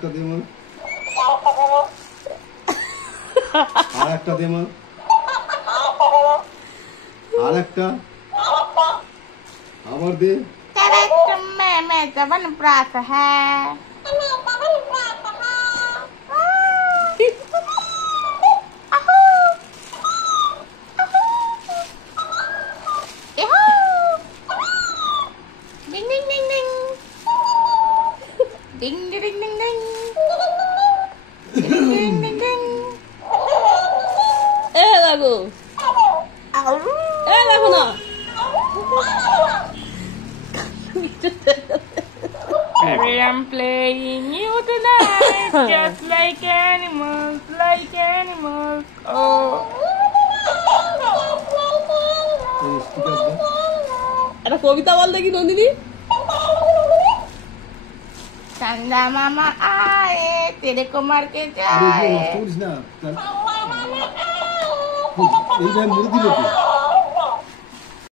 একটা দে মা, আর একটা দে মা, আর একটা আবার দে। मैं जबन प्रात है ding ding ding ding ding ding ding ding ding ding ding ding লাগো লাগো না I'm playing you tonight just like animals oh একটা কবিতা বল দেখি নন্দিনী चंदा मामा आए तेरे को मार के जाए मुर्दी